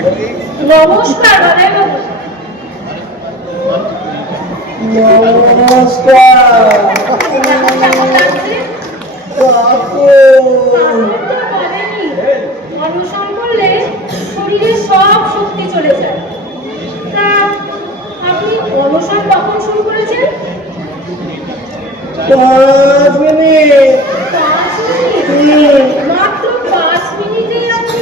নমস্কার বাদাই বাবু। নমস্কার। অনশন করলে শরীরে সব শক্তি চলে যায়। তা আপনি অনশন কখন শুরু করেছেন? 5 মিনিট। 5 মিনিট? মাত্র 5 মিনিটে আপনি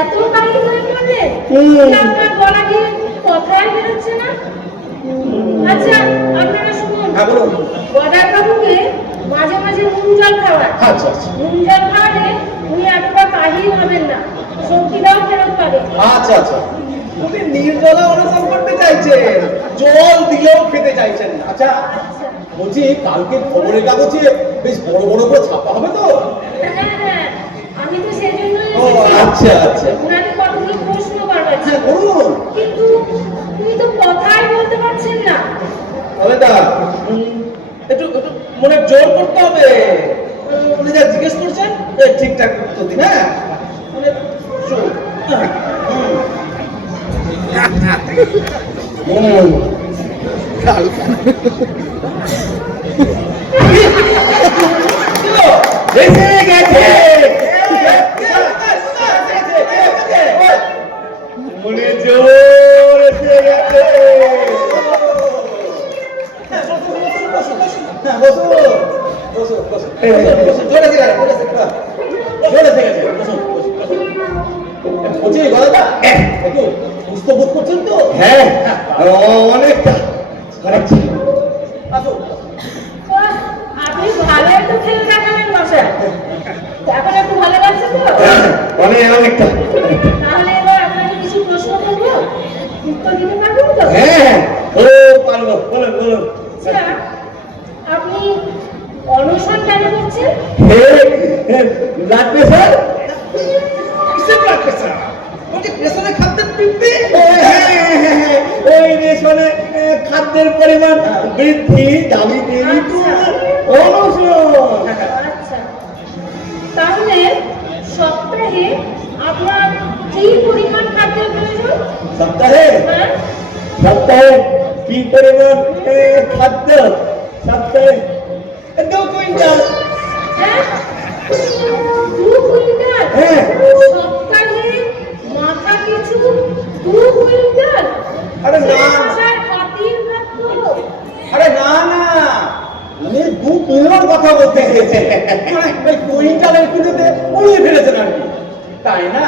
এত কাহিল হয়ে পড়লেন যে আপনার গলা দিয়ে কথাই বেরোচ্ছে না। আচ্ছা আপনারা শুনুন, বাদাই বাবুকে মাঝে মাঝে নুন জল খাওয়ান। আচ্ছা আচ্ছা নুন জল খাওয়ালে উনি এতটা কাহিল হবেন না, শক্তিটাও ফেরত পাবেন। আচ্ছা আচ্ছা উনি নির্জলা অনশন করতে চাইছেন, জল দিলেও খেতে চাইছেন না। আচ্ছা বলছি কালকে খবরের কাগজে বেশ বড় বড় করে ছাপা হবে তো? হ্যাঁ, আমি তো সেজন্যই ও আচ্ছা আচ্ছা উনাকে কতগুলো প্রশ্ন করবাচ্ছি। হ্যাঁ বলুন। কিন্তু উনি তো কথাই বলতে পারছেন না। তবে দা একটু একটু মনে জোর করতে হবে। উনি যা জিজ্ঞেস করছেন ঠিকঠাক উত্তর দিন। হ্যাঁ মানে জোর। এসে গেছে মনে জোর এসে গেছে। সুস্থ বোধ করছেন তো? হ্যাঁ অনেকটা অনেকটা। আপনি ভালো একটু খেল দেখালেন মশাই। এখন একটু ভালো লাগছে তো? অনেকটা। তাহলে এবার আপনাকে কিছু প্রশ্ন করবো, উত্তর দিতে পারবেন তো? হ্যাঁ ও পারবো। বলুন বলুন। আচ্ছা, আপনি অনশন কেন করছেন? Blood pressure? কিসের ব্লাড প্রেসার? ওই রেশনে খাদ্যের বৃদ্ধি। ওই রেশনে খাদ্যের পরিমাণ বৃদ্ধি দাবিতে অনশন। আচ্ছা, তাহলে সপ্তাহে আপনার কি পরিমাণ খাদ্যের প্রয়োজন? সপ্তাহে হ্যাঁ? সপ্তাহে কি পরিমাণ খাদ্য? সপ্তাহে 2 কুইন্টাল। হ্যাঁ? 2 কুইন্টাল? হ্যাঁ। সপ্তাহে মাথা পিছু 2 কুইন্টাল? আরে না। মশাই হাতির ভাগ্য। আরে না না উনি 2 কিলোর কথা বলতে চেয়েছে। মানে ওই কুইন্টালের কিলোতে উড়িয়ে ফেলেছেন আর কি, তাই না?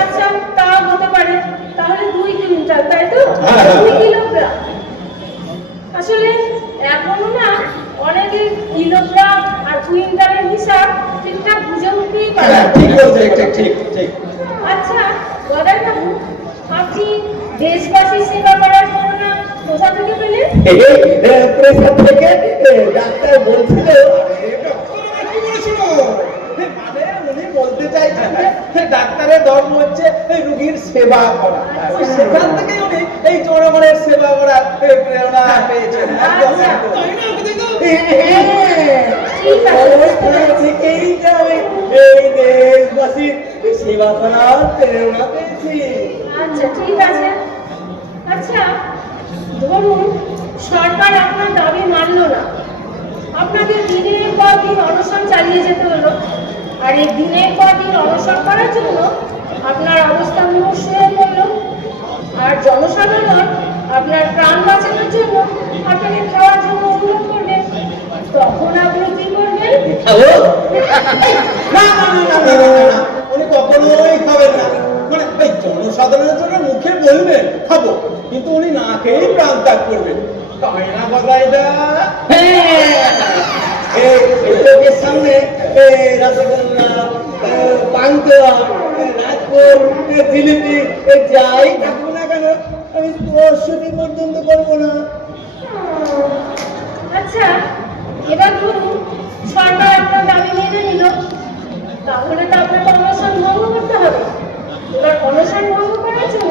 আচ্ছা তা হতে পারে, তাহলে 2 কুইন্টাল, তাই তো? হ্যাঁ। 2 কিলোগ্রাম। আসলে এখনো না অনেকে কিলোগ্রাম আর কুইন্টালের হিসাব ঠিকঠাক বুঝে উঠতেই পারে না। ঠিক বলছে, ঠিক ঠিক। আচ্ছা বাদাই বাবু, আপনি দেশবাসী সেবা করার করোনা কোথা থেকে পেলেন? প্রেসার থেকে ডাক্তার বলছিল। উনি বলতে চাইছেন ডাক্তারের ধর্ম হচ্ছে রোগীর সেবা করা। সেখান থেকে উনি এই জনগণের সেবা করার প্রেরণা পেয়েছেন। থেকেই আমি এই দেশবাসীর সেবা করার প্রেরণা পেয়েছি। আচ্ছা ঠিক আছে। আচ্ছা ধরুন সরকার আপনার দাবি মানলো না, আপনাকে দিনের পর দিন অনশন চালিয়ে যেতে হলো, আর এই দিনের পর দিন অনশন করার জন্য আপনার অবস্থা মুমূর্ষু হয়ে পড়লো, আর জনসাধারণ আপনার প্রাণ বাঁচানোর জন্য আপনাকে খাওয়ার জন্য অনুরোধ করবে, তখন আপনি কি করবেন? উনি কখনোই খাবেন না। মানে এই জনসাধারণের জন্য মুখে বলবেন খাবো, কিন্তু উনি না খেয়েই প্রাণ ত্যাগ করবেন, তাই না বাদাইদা? লোকের সামনে রসগোল্লা, পান্তুয়া, রাজপুর, জিলিপি যাই থাকবো না কেন আমি স্পর্শটি পর্যন্ত করবো না। আচ্ছা এবার ধরুন সরকার আপনার দাবি মেনে নিল, তাহলে তো আপনাকে অনশন ভঙ্গ করতে হবে। এবার অনশন ভঙ্গ করার জন্য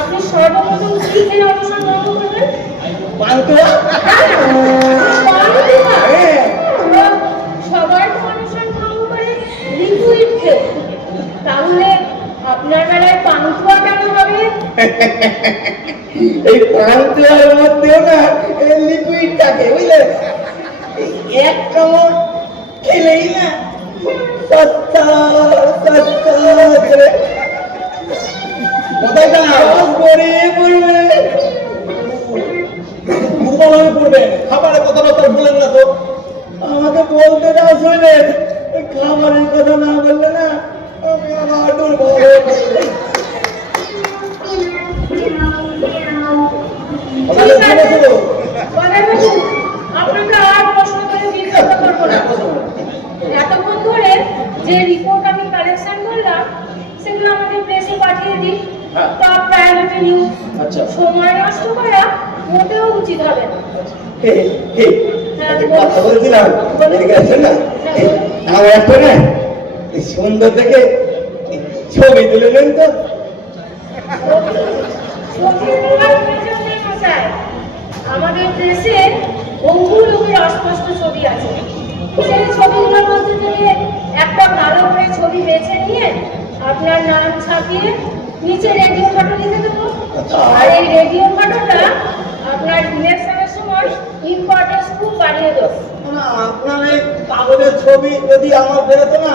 আপনি সর্বপ্রথম কি খেয়ে অনশন ভঙ্গ করবেন? পান্তুয়া? সবার অনশন ভঙ্গ করে লিকুইড খেয়ে, তাহলে আপনার বেলায় পান্তুয়া কেন হবে? এই পান্তুয়ার মধ্যেও না লিকুইড থাকে বুঝলে, এক কামড় খেলেই না সত্তা সত্তা করে কোথায় না পরে পড়বে। দুর্বল পড়বে, খাবারের কথাবার্তা বলেন না তো। আমাকে বলতে দাও শুনলে, খাবারের কথা না বললে না আমি আমার দুর্বল হয়ে পড়বো। ঠিক আছে, বাবাবাবু, আপনাকে আর প্রশ্ন করে বিরক্ত করবো না। এতক্ষণ ধরে যে রিপোর্ট আমি কালেকশন করলাম সেগুলো আমাদের প্রেসে পাঠিয়ে দিই। হ্যাঁ। Top priority news. আচ্ছা। সময় নষ্ট করা মোটেও উচিত হবে না। একটা কথা বলছিলাম, এদিকে আসুন না। আমার একটা না এই সুন্দর দেখে ছবি তুলে নেন তো। ছবি তোলার প্রয়োজন নেই মশাই। আমাদের প্রেসে বহু লোকের অস্পষ্ট ছবি আছে। সেই ছবিগুলোর মধ্যে থেকে একটা ভালো করে ছবি বেছে নিয়ে আপনার নাম ছাপিয়ে নিচে রেডিও ফটো লিখে দেবো। আর এই রেডিও ফটোটা আপনার ইলেকশনের সময় ইম্পর্টেন্স খুব বাড়িয়ে দেবো। না, আপনার এই কাগজের ছবি যদি আমার বেরোতো না,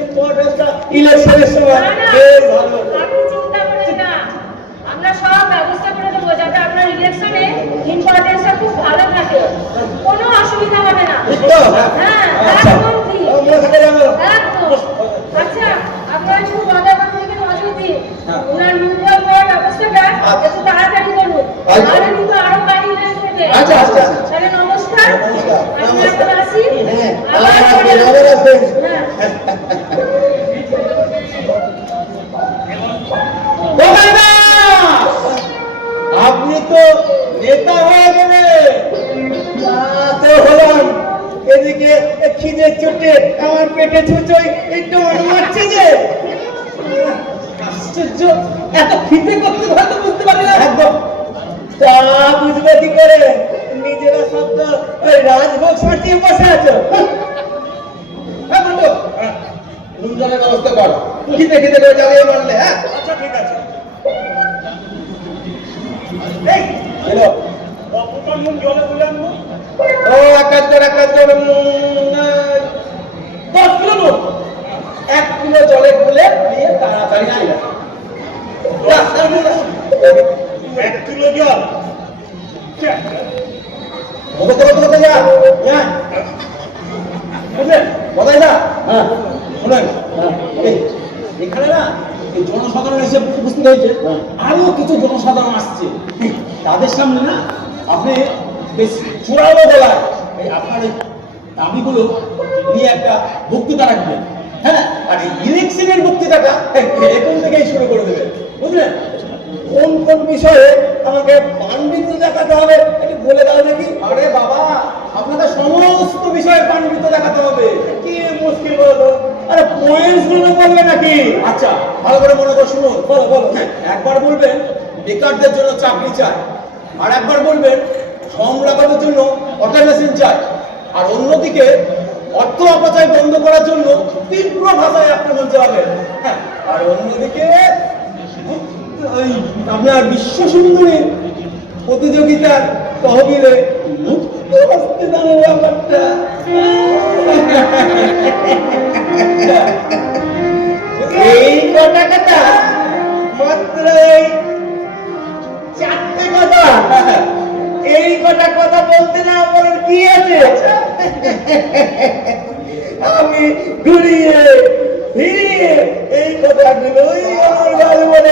ইম্পর্টেন্সটা ইলেকশনের সময় না, না, বেশ ভালো হতো। আপনি চিন্তা করেন না। আমরা সব ব্যবস্থা করে দেবো যাতে আপনার ইলেকশনে ইম্পর্টেন্সটা খুব ভালো থাকে। কোনো অসুবিধা হবে না। ঠিক তো? হ্যাঁ, আচ্ছা। একদম ঠিক। মনে থাকে যাবো। একদম। আচ্ছা, আপনারা একটু বাজাবার থেকে নজর দিন। হ্যাঁ। ওনার মুদ্রা করার ব্যবস্থাটা একটু তাড়াতাড়ি করুন। আচ্ছা। নাহলে কিন্তু আরো গাড়ি লেট করবে। আচ্ছা, আচ্ছা। তাহলে নমস্কার। নমস্কার। আমি এখন আসি। হ্যাঁ, আবার আবার পরে আসবেন, আবার আসবেন। হ্যাঁ। আপনি তো নেতা হয়ে গেলেন। তো হলাম, এদিকে খিদে চুটে আমার পেটে ছুঁচোই একটু মারছে যে। আশ্চর্য, এত খিদে করতে হয়তো বুঝতে পারি না। একদম। তা বুঝবে কি করে? নিজেরা সব তো ওই রাজভোগ সাঁটিয়ে বসে আছো। হ্যাঁ বন্ধু, নুন জলের ব্যবস্থা কর। খিদে খিদে করে জ্বালিয়ে মারলে। হ্যাঁ আচ্ছা, ঠিক আছে। এই এলো। ও এক কাজ কর 10 কিলো নুন 1 কিলো জলে গুলে দিয়ে তাড়াতাড়ি চলে আয়। যা, তাড়াতাড়ি যা। 1 কিলো জল। কোথায় যা? যা। বুঝলেন? কোথায় যা? হ্যাঁ, শুনেন। এখানে না এই জনসাধারণ এসে উপস্থিত হয়েছে, আরো কিছু জনসাধারণ আসছে। তাদের সামনে না আপনি বেশ চূড়ালো গলায় এই আপনার এই দাবিগুলো নিয়ে একটা বক্তৃতা রাখবেন। হ্যাঁ, আর এই ইলেকশনের বক্তৃতাটা এখন থেকেই শুরু করে দেবেন। বুঝলেন? কোন কোন বিষয়ে আমাকে পাণ্ডিত্য দেখাতে হবে একটু বলে দাও দেখি। আরে বাবা, আপনাকে সমস্ত বিষয়ে পাণ্ডিত্য দেখাতে হবে। কি মুশকিল বলো তো? আরে পয়েন্টস গুলো বলবে নাকি? আচ্ছা, ভালো করে মনে করে শুনুন। বলো বলো। একবার বলবেন বেকারদের জন্য চাকরি চাই, আর একবার বলবেন শ্রম লাঘবের জন্য অটোমেশন চাই, আর অন্যদিকে অর্থ অপচয় বন্ধ করার জন্য তীব্র ভাষায় আক্রমণ চালাবেন। হ্যাঁ, আর অন্যদিকে ওই আপনার বিশ্ব সুন্দরী প্রতিযোগিতার তহবিলে মুক্ত হস্তিদানের ব্যাপারটা। এই কটা কথা, মাত্র এই 4টে কথা। এই কটা কথা বলতে না বলার কি আছে? আমি ঘুরিয়ে ফিরিয়ে এই কথাগুলোই আমার গাল বলে